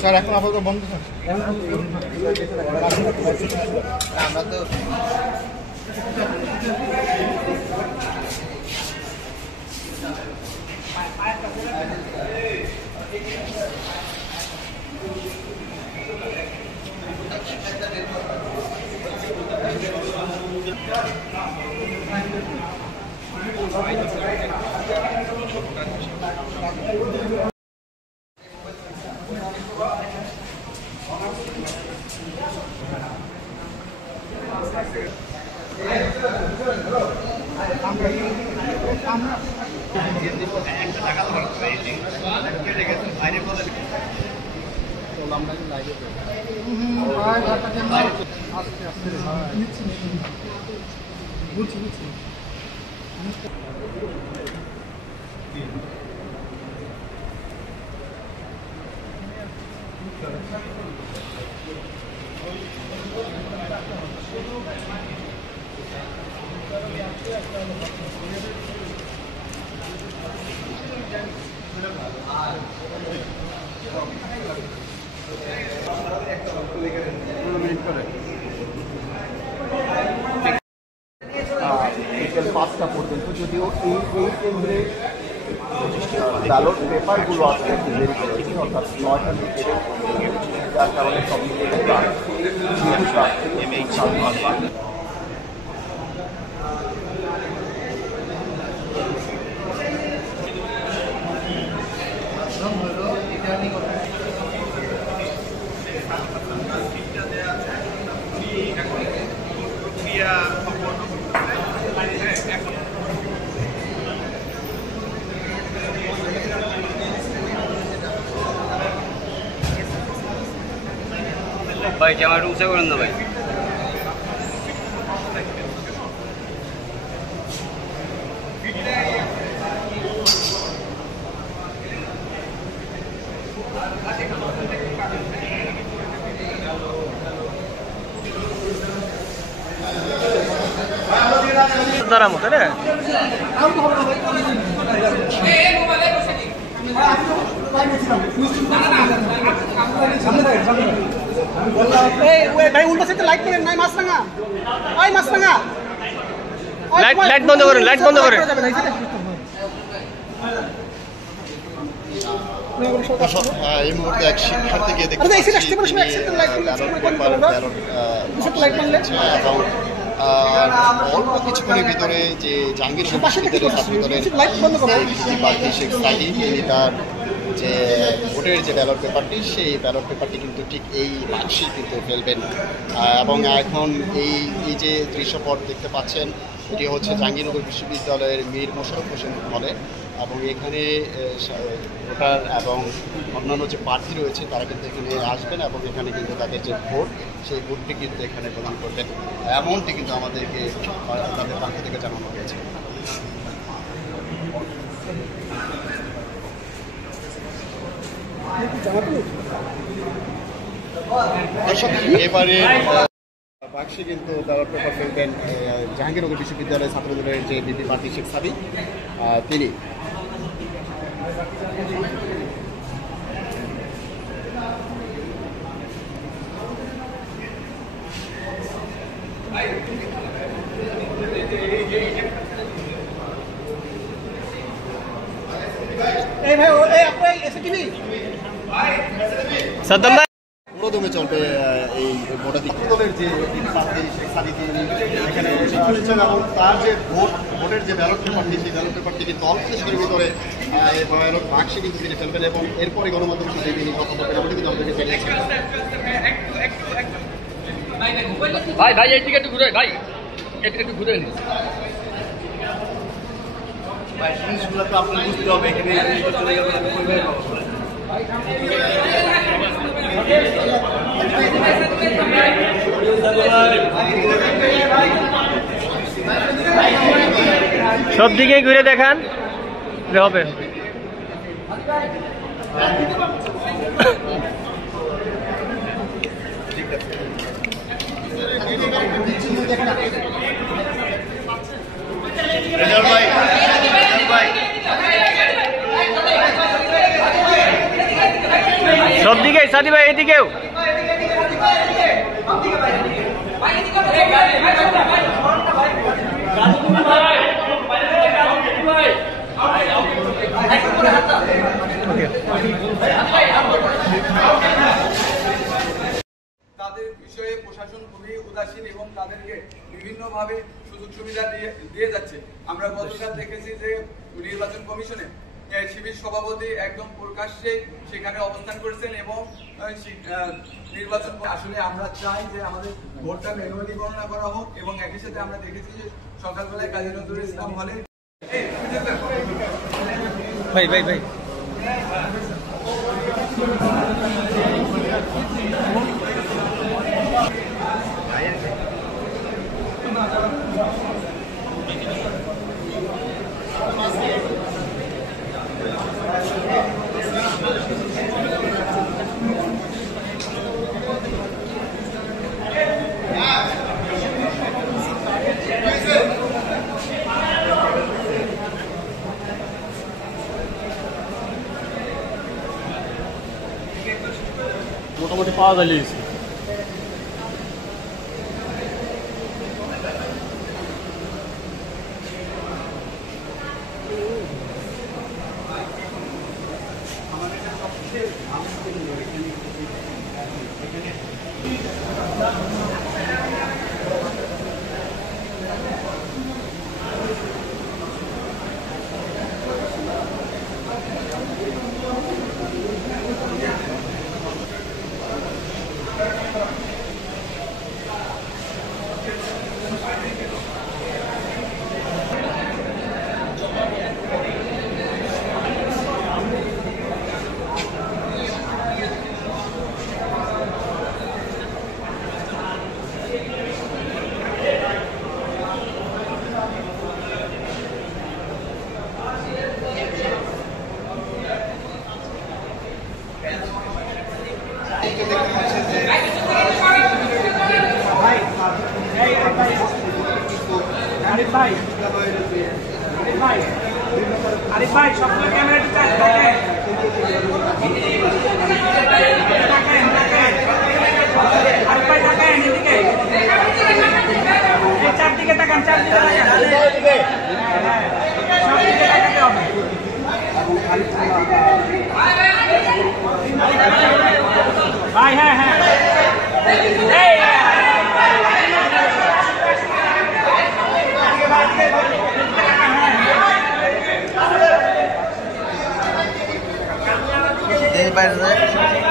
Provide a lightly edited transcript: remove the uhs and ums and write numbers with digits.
Sir এখন আপাতত বন্ধ আছে। আমরা তো বিকেল 5টা পর্যন্ত, যদিও এই কেন্দ্রে ব্যালট পেপারগুলো আসতে দেরি করেছে, অর্থাৎ 9টা থেকে, যার কারণে সব ভাই ক্যামেরাটা উঁচা করেন না ভাই। দ্বারা মতো না ভাই উল্টো সাইডে লাইট করেন নাই মাছরাঙা ওই মাছরাঙা লাইট বন্ধ করেন লাইট বন্ধ করেন এই মুহূর্তে এক শিক্ষার্থীকে দেখতে এবং অল্প কিছুক্ষণের ভিতরে যে জাহাঙ্গীরনগর বিশ্ববিদ্যালয়ের ছাত্রদলের শেখ সাহিদ তিনি তার যে ভোটের যে ব্যালট পেপারটি, সেই ব্যালট পেপারটি কিন্তু ঠিক এই বাক্সেই কিন্তু ফেলবেন। এবং এখন এই যে দৃশ্যপট দেখতে পাচ্ছেন, এটি হচ্ছে জাহাঙ্গীরনগর বিশ্ববিদ্যালয়ের মীর মোশাররফ হোসেন হলে, এবং এখানে ভোটার এবং অন্যান্য যে প্রার্থী রয়েছে তারা কিন্তু এখানে আসবেন এবং এখানে কিন্তু তাদের যে ভোট, সেই ভোটটি কিন্তু এখানে প্রদান করবেন, এমনটি কিন্তু আমাদেরকে তাদের পক্ষ থেকে জানানো হয়েছে। এবারে বাক্সে এসে কিন্তু ব্যালট পেপার ফেলবেন জাহাঙ্গীরনগর বিশ্ববিদ্যালয়ের ছাত্রদলের যে বিপি প্রার্থী শেখ সাদিক তিনি। এই ভাই এই আপনার এসএটিভি সাদ্দাম ভাই পুরোদমে চলবে এই ভোটাধিক দলের যে প্রার্থী শেখ সাদিক এখানে নির্বাচন এবং তার যে ভোটের যে ব্যালট পেপারটি সেই ব্যালট পেপারটি কিন্তু অল্প কিছুদিনের ভিতরে ব্যালট বাক্সে কিন্তু তিনি ফেলবেন এবং এরপরে গণমাধ্যমের সাথে তিনি কথা বলবেন এমনটি কিন্তু আমাদেরকে জানিয়েছেন। ভাই ভাই এই দিকে একটু ঘুরে ভাই একটু ঘুরে নিন ভাই জিনিসগুলো তো আপনার বুঝতে হবে এখানে সব দিকে ঘুরে দেখান হবে। সব দিকে সাদি ভাই এদিকেও তাদের বিষয়ে প্রশাসন খুবই উদাসীন এবং তাদেরকে বিভিন্নভাবে সুযোগ সুবিধা দিয়ে যাচ্ছে। আমরা গতকাল দেখেছি যে নির্বাচন কমিশনে শিবির সভাপতি একদম প্রকাশ্যে সেখানে অবস্থান করেছেন এবং নির্বাচন আসলে আমরা চাই যে আমাদের ভোটটা ম্যানুয়ালি গণনা করা হোক এবং একই সাথে আমরা দেখেছি যে সকালবেলায় কাজী নজরুল ইসলাম হলে ভাই ভাই ভাই মোটামুটি পাওয়া যাইছে। আরিফ ভাই সকলে ক্যামেরা দিতে আসবেন। আরিফ ভাই তাকান এদিকে, এই চারদিকে তাকান, চারদিকে তাকান, সব দিকে তাকাতে হবে। ভাই হ্যাঁ হ্যাঁ বাইরে